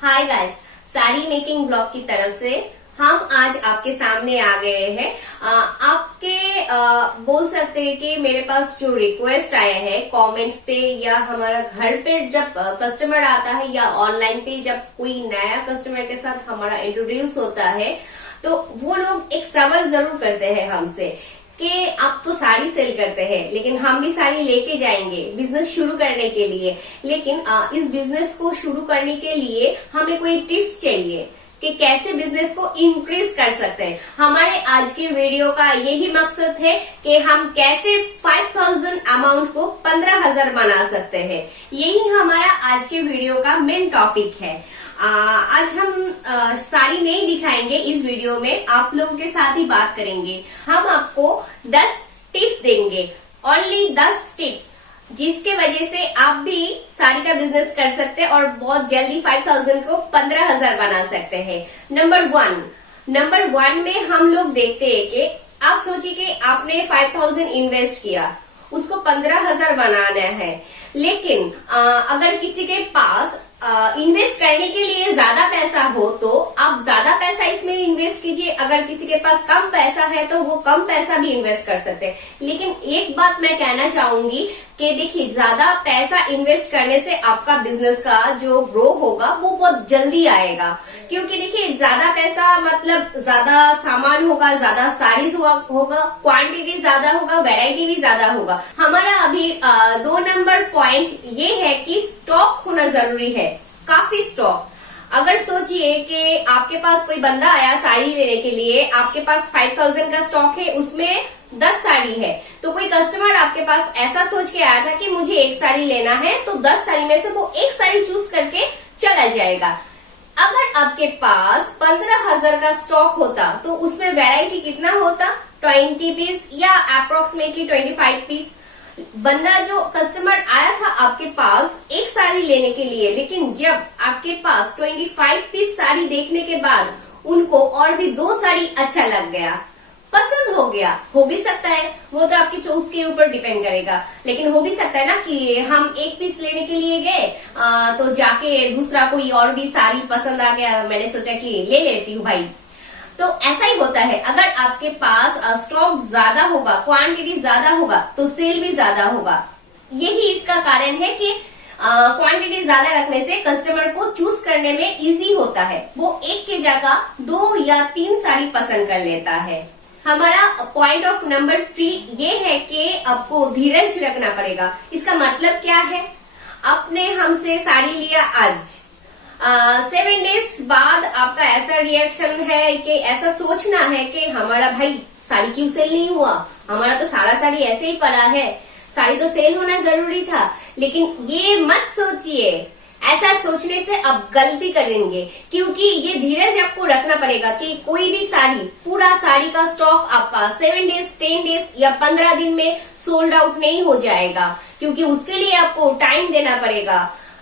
Hi guys, sari making blog की तरफ से हम आज आपके सामने आ गए हैं। बोल सकते हैं कि मेरे पास जो रिक्वेस्ट आया है कमेंट्स पे या हमारा घर पे जब कस्टमर आता है या ऑनलाइन पे जब कोई नया कस्टमर के साथ हमारा इंट्रोड्यूस होता है तो वो लोग एक सवाल जरूर करते हैं हमसे कि आप तो साड़ी सेल करते हैं लेकिन हम भी साड़ी लेके जाएंगे बिजनेस शुरू करने के लिए, लेकिन इस बिजनेस को शुरू करने के लिए हमें कोई टिप्स चाहिए कि कैसे बिजनेस को इंक्रीज कर सकते हैं। हमारे आज के वीडियो का यही मकसद है कि हम कैसे 5000 अमाउंट को 15000 बना सकते हैं। यही हमारा आज के वीडियो का मेन टॉपिक है। आज हम साड़ी नहीं दिखाएंगे, इस वीडियो में आप लोगों के साथ ही बात करेंगे। हम आपको 10 टिप्स देंगे, ओनली 10 टिप्स, जिसके वजह से आप भी साड़ी का बिजनेस कर सकते हैं और बहुत जल्दी 5000 को 15000 बना सकते हैं। नंबर वन में हम लोग देखते हैं कि आप सोचिए कि आपने 5000 इन्वेस्ट किया, उसको 15000 बनाना है, लेकिन अगर किसी के पास इन्वेस्ट करने के लिए ज्यादा पैसा हो तो आप ज्यादा पैसा इसमें इन्वेस्ट कीजिए। अगर किसी के पास कम पैसा है तो वो कम पैसा भी इन्वेस्ट कर सकते हैं। लेकिन एक बात मैं कहना चाहूंगी कि देखिए, ज्यादा पैसा इन्वेस्ट करने से आपका बिजनेस का जो ग्रो होगा वो बहुत जल्दी आएगा, क्योंकि देखिए ज्यादा पैसा मतलब ज्यादा सामान होगा, ज्यादा साड़ीज होगा, क्वांटिटी ज्यादा होगा, वैरायटी भी ज्यादा होगा। हमारा अभी 2 नंबर पॉइंट ये है कि स्टॉक होना जरूरी है, काफी स्टॉक। अगर सोचिए कि आपके पास कोई बंदा आया साड़ी लेने के लिए, आपके पास 5000 का स्टॉक है, उसमें 10 साड़ी है, तो कोई कस्टमर आपके पास ऐसा सोच के आया था कि मुझे एक साड़ी लेना है, तो 10 साड़ी में से वो एक साड़ी चूज करके चला जाएगा। अगर आपके पास 15000 का स्टॉक होता तो उसमें वैरायटी कितना होता? 20 पीस या अप्रोक्सीमेटली 25 पीस। बंदा जो कस्टमर आया था आपके पास एक साड़ी लेने के लिए, लेकिन जब आपके पास 25 पीस साड़ी देखने के बाद उनको और भी 2 साड़ी अच्छा लग गया, पसंद हो गया। हो भी सकता है, वो तो आपकी चॉइस के ऊपर डिपेंड करेगा, लेकिन हो भी सकता है ना कि हम एक पीस लेने के लिए गए तो जाके दूसरा कोई और भी साड़ी पसंद आ गया, मैंने सोचा कि ले लेती हूँ भाई। तो ऐसा ही होता है, अगर आपके पास स्टॉक ज्यादा होगा, क्वांटिटी ज्यादा होगा तो सेल भी ज्यादा होगा। यही इसका कारण है कि क्वांटिटी ज्यादा रखने से कस्टमर को चूज करने में इजी होता है, वो एक की जगह 2 या 3 साड़ी पसंद कर लेता है। हमारा पॉइंट ऑफ नंबर 3 ये है कि आपको धीरज रखना पड़ेगा। इसका मतलब क्या है? आपने हमसे साड़ी लिया आज, 7 डेज बाद आपका ऐसा रिएक्शन है कि ऐसा सोचना है कि हमारा भाई साड़ी क्यों सेल नहीं हुआ, हमारा तो सारा साड़ी ऐसे ही पड़ा है, साड़ी तो सेल होना जरूरी था। लेकिन ये मत सोचिए, ऐसा सोचने से आप गलती करेंगे, क्योंकि ये धीरज आपको रखना पड़ेगा कि कोई भी साड़ी, पूरा साड़ी का स्टॉक आपका 7 डेज, 10 डेज या 15 दिन में सोल्ड आउट नहीं हो जाएगा, क्योंकि उसके लिए आपको टाइम देना पड़ेगा।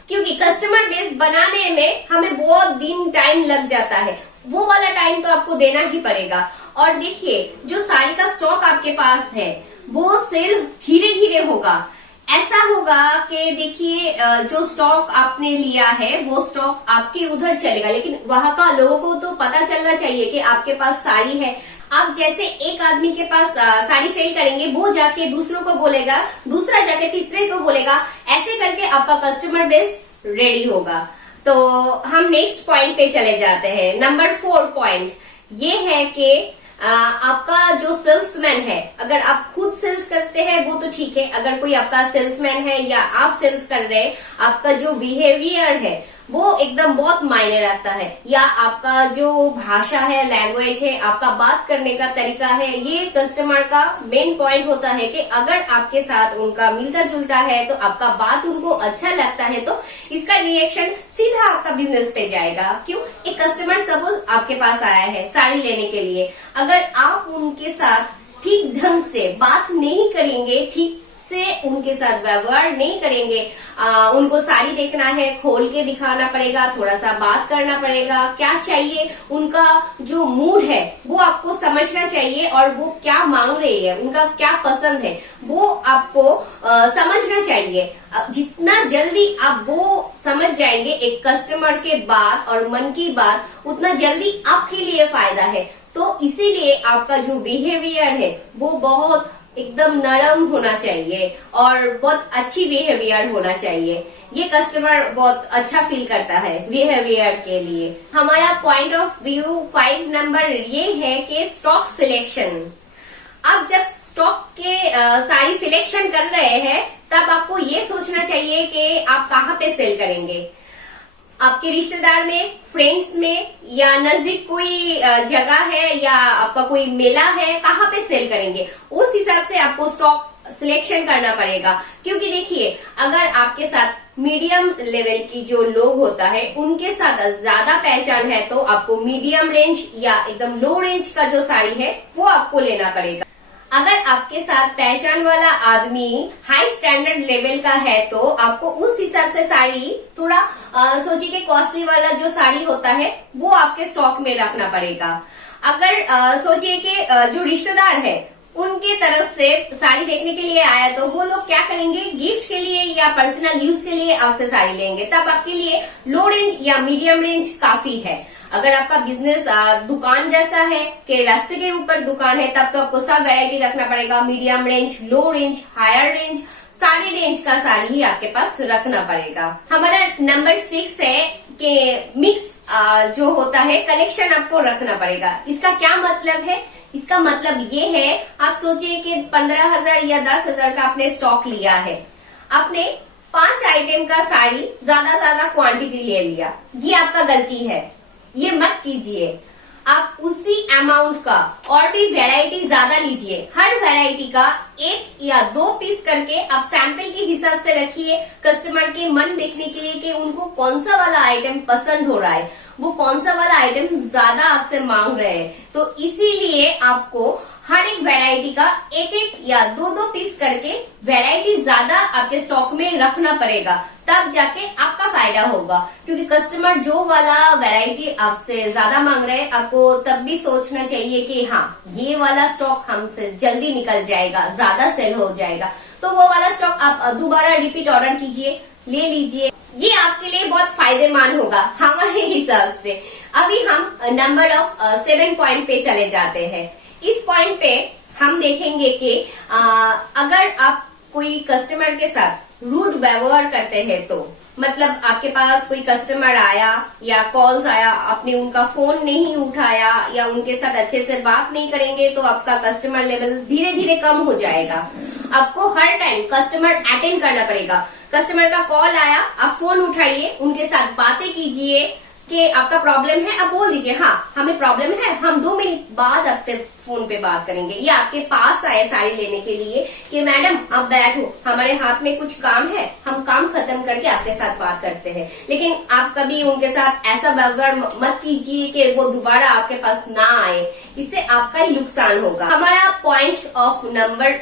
क्योंकि कस्टमर बेस बनाने में हमें बहुत दिन टाइम लग जाता है, वो वाला टाइम तो आपको देना ही पड़ेगा। और देखिए, जो साड़ी का स्टॉक आपके पास है वो सेल धीरे धीरे होगा। ऐसा होगा कि देखिए, जो स्टॉक आपने लिया है वो स्टॉक आपके उधर चलेगा, लेकिन वहां का लोगों को तो पता चलना चाहिए कि आपके पास साड़ी है। आप जैसे एक आदमी के पास साड़ी सेल करेंगे, वो जाके दूसरों को बोलेगा, दूसरा जाके तीसरे को बोलेगा, ऐसे करके आपका कस्टमर बेस रेडी होगा। तो हम नेक्स्ट पॉइंट पे चले जाते हैं। नंबर 4 पॉइंट ये है कि आपका जो सेल्समैन है, अगर आप खुद सेल्स करते हैं वो तो ठीक है, अगर कोई आपका सेल्समैन है या आप सेल्स कर रहे हैं, आपका जो बिहेवियर है वो एकदम बहुत मायने रखता है, या आपका जो भाषा है, लैंग्वेज है, आपका बात करने का तरीका है, ये कस्टमर का मेन पॉइंट होता है कि अगर आपके साथ उनका मिलता जुलता है तो आपका बात उनको अच्छा लगता है तो इसका रिएक्शन सीधा आपका बिजनेस पे जाएगा। क्यों? एक कस्टमर सपोज आपके पास आया है साड़ी लेने के लिए, अगर आप उनके साथ ठीक ढंग से बात नहीं करेंगे, ठीक से उनके साथ व्यवहार नहीं करेंगे। उनको साड़ी देखना है, खोल के दिखाना पड़ेगा, थोड़ा सा बात करना पड़ेगा, क्या चाहिए, उनका जो मूड है वो आपको समझना चाहिए और वो क्या मांग रही है, उनका क्या पसंद है वो आपको समझना चाहिए। जितना जल्दी आप वो समझ जाएंगे एक कस्टमर के बात और मन की बात, उतना जल्दी आपके लिए फायदा है। तो इसीलिए आपका जो बिहेवियर है वो बहुत एकदम नरम होना चाहिए और बहुत अच्छी बिहेवियर होना चाहिए। ये कस्टमर बहुत अच्छा फील करता है बिहेवियर के लिए। हमारा पॉइंट ऑफ व्यू 5 नंबर ये है कि स्टॉक सिलेक्शन। आप जब स्टॉक के साड़ी सिलेक्शन कर रहे हैं तब आपको ये सोचना चाहिए कि आप कहाँ पे सेल करेंगे। आपके रिश्तेदार में, फ्रेंड्स में, या नजदीक कोई जगह है या आपका कोई मेला है, कहाँ पे सेल करेंगे, उस हिसाब से आपको स्टॉक सिलेक्शन करना पड़ेगा। क्योंकि देखिए, अगर आपके साथ मीडियम लेवल की जो लोग होता है उनके साथ ज्यादा पहचान है तो आपको मीडियम रेंज या एकदम लो रेंज का जो साड़ी है वो आपको लेना पड़ेगा। अगर आपके साथ पहचान वाला आदमी हाई स्टैंडर्ड लेवल का है तो आपको उस हिसाब से साड़ी थोड़ा सोचिए कि कॉस्टली वाला जो साड़ी होता है वो आपके स्टॉक में रखना पड़ेगा। अगर सोचिए कि जो रिश्तेदार है उनके तरफ से साड़ी देखने के लिए आया तो वो लोग क्या करेंगे, गिफ्ट के लिए या पर्सनल यूज के लिए आपसे साड़ी लेंगे, तब आपके लिए लो रेंज या मीडियम रेंज काफी है। अगर आपका बिजनेस दुकान जैसा है कि रास्ते के ऊपर दुकान है तब तो आपको सब वैरायटी रखना पड़ेगा, medium range, low range, higher range, सारी रेंज का साड़ी ही आपके पास रखना पड़ेगा। हमारा नंबर 6 है कि मिक्स जो होता है कलेक्शन आपको रखना पड़ेगा। इसका क्या मतलब है? इसका मतलब ये है, आप सोचिए कि 15,000 या 10,000 का आपने स्टॉक लिया है, आपने 5 आइटम का साड़ी ज्यादा क्वांटिटी ले लिया, ये आपका गलती है, ये मत कीजिए। आप उसी अमाउंट का और भी वैरायटी ज्यादा लीजिए, हर वैरायटी का 1 या 2 पीस करके आप सैंपल के हिसाब से रखिए, कस्टमर के मन देखने के लिए कि उनको कौन सा वाला आइटम पसंद हो रहा है, वो कौन सा वाला आइटम ज्यादा आपसे मांग रहे हैं। तो इसीलिए आपको हर एक वैरायटी का 1 या 2 पीस करके वैरायटी ज्यादा आपके स्टॉक में रखना पड़ेगा, तब जाके आपका फायदा होगा। क्योंकि कस्टमर जो वाला वैरायटी आपसे ज्यादा मांग रहे हैं, आपको तब भी सोचना चाहिए कि हाँ, ये वाला स्टॉक हमसे जल्दी निकल जाएगा, ज्यादा सेल हो जाएगा, तो वो वाला स्टॉक आप दोबारा रिपीट ऑर्डर कीजिए, ले लीजिए, ये आपके लिए बहुत फायदेमंद होगा हमारे हिसाब से। अभी हम नंबर ऑफ 7 पॉइंट पे चले जाते हैं। इस पॉइंट पे हम देखेंगे कि अगर आप कोई कस्टमर के साथ रूड व्यवहार करते हैं तो मतलब आपके पास कोई कस्टमर आया या कॉल्स आया, आपने उनका फोन नहीं उठाया या उनके साथ अच्छे से बात नहीं करेंगे तो आपका कस्टमर लेवल धीरे धीरे कम हो जाएगा। आपको हर टाइम कस्टमर अटेंड करना पड़ेगा। कस्टमर का कॉल आया, आप फोन उठाइए, उनके साथ बातें कीजिए कि आपका प्रॉब्लम है, आप बोल दीजिए हाँ हमें प्रॉब्लम है, हम 2 मिनट बाद आपसे फोन पे बात करेंगे। या आपके पास आए साड़ी लेने के लिए कि मैडम आप बैठो, हमारे हाथ में कुछ काम है, हम काम खत्म करके आपके साथ बात करते हैं। लेकिन आप कभी उनके साथ ऐसा व्यवहार मत कीजिए कि वो दोबारा आपके पास ना आए, इससे आपका ही नुकसान होगा। हमारा पॉइंट ऑफ नंबर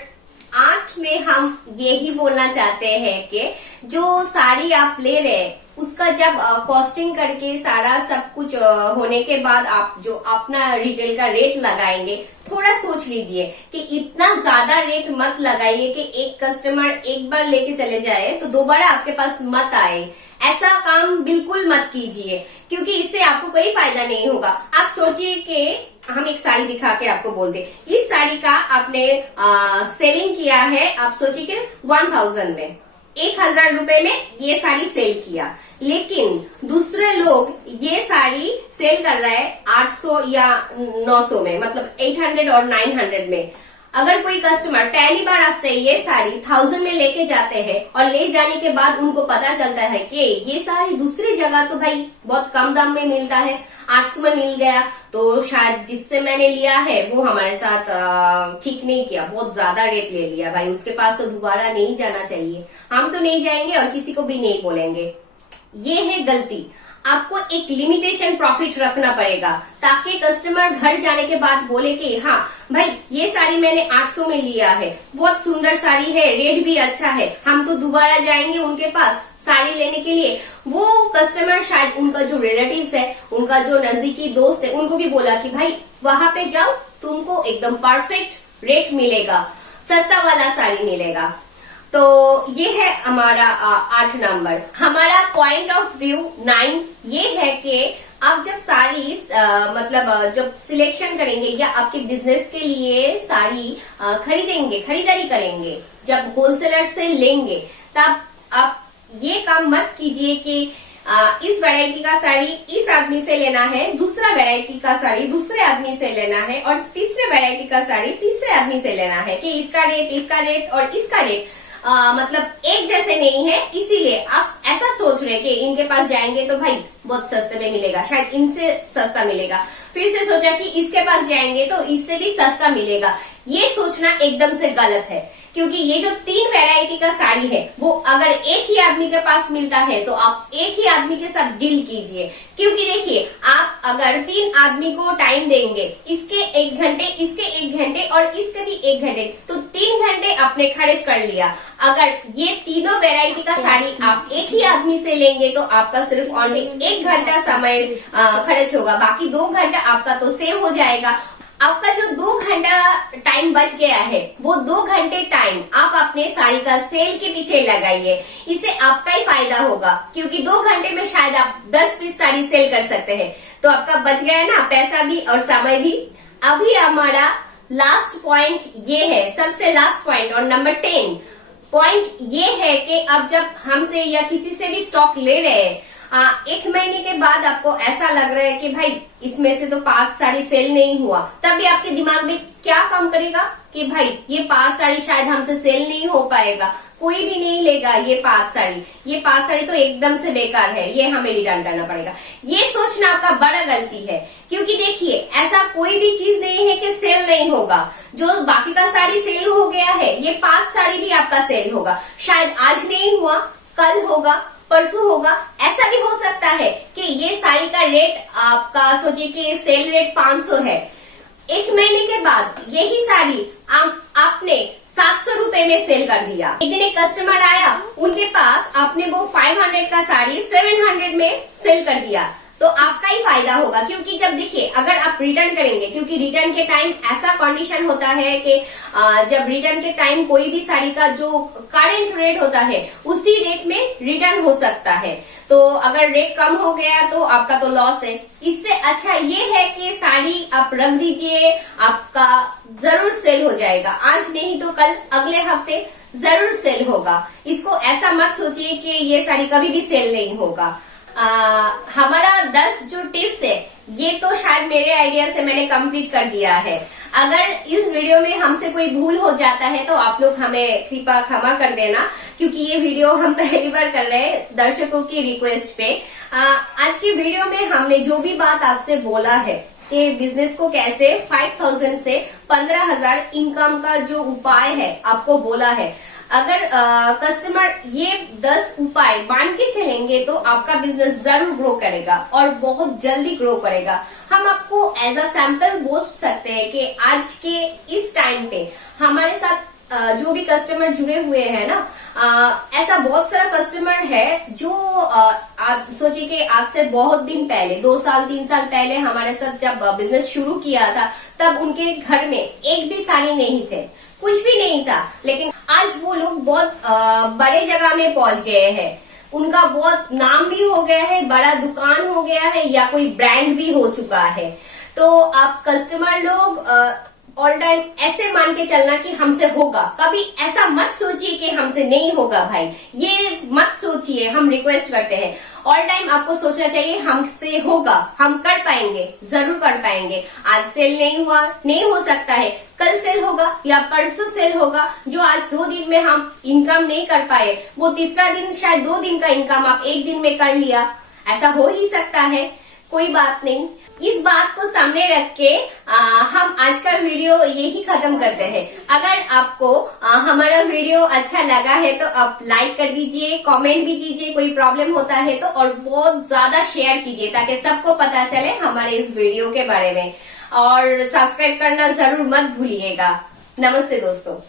8 में हम यही बोलना चाहते हैं कि जो साड़ी आप ले रहे हैं उसका जब कॉस्टिंग करके सारा सब कुछ होने के बाद आप जो अपना रिटेल का रेट लगाएंगे, थोड़ा सोच लीजिए कि इतना ज्यादा रेट मत लगाइए कि एक कस्टमर एक बार लेके चले जाए तो दोबारा आपके पास मत आए। ऐसा काम बिल्कुल मत कीजिए क्योंकि इससे आपको कोई फायदा नहीं होगा। आप सोचिए कि हम एक साड़ी दिखा के आपको बोलते, इस साड़ी का आपने सेलिंग किया है, आप सोचिए कि 1000 में, 1000 रुपए में ये साड़ी सेल किया, लेकिन दूसरे लोग ये साड़ी सेल कर रहे हैं 800 या 900 में, मतलब 800 और 900 में। अगर कोई कस्टमर पहली बार आपसे ये साड़ी 1000 में लेके जाते हैं और ले जाने के बाद उनको पता चलता है कि ये साड़ी दूसरी जगह तो भाई बहुत कम दाम में मिलता है, 800 में मिल गया, तो शायद जिससे मैंने लिया है वो हमारे साथ ठीक नहीं किया, बहुत ज्यादा रेट ले लिया, भाई उसके पास तो दोबारा नहीं जाना चाहिए, हम तो नहीं जाएंगे और किसी को भी नहीं बोलेंगे। ये है गलती। आपको एक लिमिटेशन प्रॉफिट रखना पड़ेगा, ताकि कस्टमर घर जाने के बाद बोले कि हाँ भाई ये साड़ी मैंने 800 में लिया है, बहुत सुंदर साड़ी है, रेट भी अच्छा है, हम तो दोबारा जाएंगे उनके पास साड़ी लेने के लिए। वो कस्टमर शायद उनका जो रिलेटिव्स है, उनका जो नजदीकी दोस्त है, उनको भी बोला कि भाई वहां पे जाओ, तुमको एकदम परफेक्ट रेट मिलेगा, सस्ता वाला साड़ी मिलेगा। तो ये है हमारा 8 नंबर। हमारा पॉइंट ऑफ व्यू 9 ये है कि आप जब साड़ी मतलब जब सिलेक्शन करेंगे या आपके बिजनेस के लिए साड़ी खरीदेंगे, खरीदारी करेंगे, जब होलसेलर से लेंगे, तब आप ये काम मत कीजिए कि इस वैरायटी का साड़ी इस आदमी से लेना है, दूसरा वैरायटी का साड़ी दूसरे आदमी से लेना है, और तीसरे वैरायटी का साड़ी तीसरे आदमी से लेना है कि इसका रेट और इसका रेट मतलब एक जैसे नहीं है, इसीलिए आप ऐसा सोच रहे कि इनके पास जाएंगे तो भाई बहुत सस्ते में मिलेगा, शायद इनसे सस्ता मिलेगा। फिर से सोचा कि इसके पास जाएंगे तो इससे भी सस्ता मिलेगा। ये सोचना एकदम से गलत है, क्योंकि ये जो 3 वैरायटी का साड़ी है वो अगर एक ही आदमी के पास मिलता है तो आप एक ही आदमी के साथ डील कीजिए। क्योंकि देखिए, आप अगर 3 आदमी को टाइम देंगे, इसके 1 घंटे, इसके 1 घंटे और इसके भी 1 घंटे, तो 3 घंटे आपने खर्च कर लिया। अगर ये तीनों वैरायटी का साड़ी आप एक ही आदमी से लेंगे तो आपका सिर्फ ओनली 1 घंटा समय खर्च होगा, बाकी 2 घंटा आपका तो सेव हो जाएगा। आपका जो 2 घंटा टाइम बच गया है, वो 2 घंटे टाइम आप अपने साड़ी का सेल के पीछे लगाइए, इससे आपका ही फायदा होगा। क्योंकि 2 घंटे में शायद आप 10 पीस साड़ी सेल कर सकते हैं, तो आपका बच गया ना पैसा भी और समय भी। अभी हमारा लास्ट पॉइंट ये है, सबसे लास्ट पॉइंट और नंबर 10 पॉइंट ये है कि अब जब हमसे या किसी से भी स्टॉक ले रहे हैं, 1 महीने के बाद आपको ऐसा लग रहा है कि भाई इसमें से तो 5 साड़ी सेल नहीं हुआ, तब भी आपके दिमाग में क्या काम करेगा कि भाई ये 5 साड़ी शायद हमसे सेल नहीं हो पाएगा, कोई भी नहीं लेगा ये 5 साड़ी, ये 5 साड़ी तो एकदम से बेकार है, ये हमें रिटर्न करना पड़ेगा। ये सोचना आपका बड़ा गलती है, क्योंकि देखिए ऐसा कोई भी चीज नहीं है कि सेल नहीं होगा। जो बाकी का साड़ी सेल हो गया है, ये 5 साड़ी भी आपका सेल होगा। शायद आज नहीं हुआ, कल होगा, परसों होगा। ऐसा भी हो सकता है कि ये साड़ी का रेट आपका सोचिए कि सेल रेट 500 है, 1 महीने के बाद यही साड़ी आपने 700 रुपए में सेल कर दिया। एक दिन एक कस्टमर आया, उनके पास आपने वो 500 का साड़ी 700 में सेल कर दिया, तो आपका ही फायदा होगा। क्योंकि जब देखिए अगर आप रिटर्न करेंगे, क्योंकि रिटर्न के टाइम ऐसा कंडीशन होता है कि जब रिटर्न के टाइम कोई भी साड़ी का जो करंट रेट होता है उसी रेट में रिटर्न हो सकता है, तो अगर रेट कम हो गया तो आपका तो लॉस है। इससे अच्छा ये है कि साड़ी आप रख दीजिए, आपका जरूर सेल हो जाएगा, आज नहीं तो कल, अगले हफ्ते जरूर सेल होगा। इसको ऐसा मत सोचिए कि ये साड़ी कभी भी सेल नहीं होगा। हमारा 10 जो टिप्स है ये तो शायद मेरे आइडिया से मैंने कंप्लीट कर दिया है। अगर इस वीडियो में हमसे कोई भूल हो जाता है तो आप लोग हमें कृपा क्षमा कर देना, क्योंकि ये वीडियो हम पहली बार कर रहे हैं दर्शकों की रिक्वेस्ट पे। आज की वीडियो में हमने जो भी बात आपसे बोला है कि बिजनेस को कैसे 5000 से 15000 इनकम का जो उपाय है आपको बोला है। अगर कस्टमर ये 10 उपाय मान के चलेंगे तो आपका बिजनेस जरूर ग्रो करेगा और बहुत जल्दी ग्रो करेगा। हम आपको एज अ सैंपल बोल सकते हैं कि आज के इस टाइम पे हमारे साथ जो भी कस्टमर जुड़े हुए हैं ना, ऐसा बहुत सारा कस्टमर है जो सोचिए कि आज से बहुत दिन पहले, 2 साल 3 साल पहले हमारे साथ जब बिजनेस शुरू किया था, तब उनके घर में एक भी साड़ी नहीं थे, कुछ भी नहीं था, लेकिन आज वो लोग बहुत बड़े जगह में पहुंच गए हैं। उनका बहुत नाम भी हो गया है, बड़ा दुकान हो गया है या कोई ब्रांड भी हो चुका है। तो आप कस्टमर लोग ऑल टाइम ऐसे मान के चलना कि हमसे होगा, कभी ऐसा मत सोचिए कि हमसे नहीं होगा भाई, ये मत सोचिए। हम रिक्वेस्ट करते हैं ऑल टाइम आपको सोचना चाहिए हमसे होगा, हम कर पाएंगे, जरूर कर पाएंगे। आज सेल नहीं हुआ, नहीं हो सकता है कल सेल होगा या परसों सेल होगा। जो आज 2 दिन में हम इनकम नहीं कर पाए, वो तीसरा दिन शायद 2 दिन का इनकम आप 1 दिन में कर लिया, ऐसा हो ही सकता है। कोई बात नहीं। इस बात को सामने रख के हम आज का वीडियो यही खत्म करते हैं। अगर आपको हमारा वीडियो अच्छा लगा है तो आप लाइक कर दीजिए, कमेंट भी कीजिए, कोई प्रॉब्लम होता है तो, और बहुत ज्यादा शेयर कीजिए ताकि सबको पता चले हमारे इस वीडियो के बारे में। और सब्सक्राइब करना जरूर मत भूलिएगा। नमस्ते दोस्तों।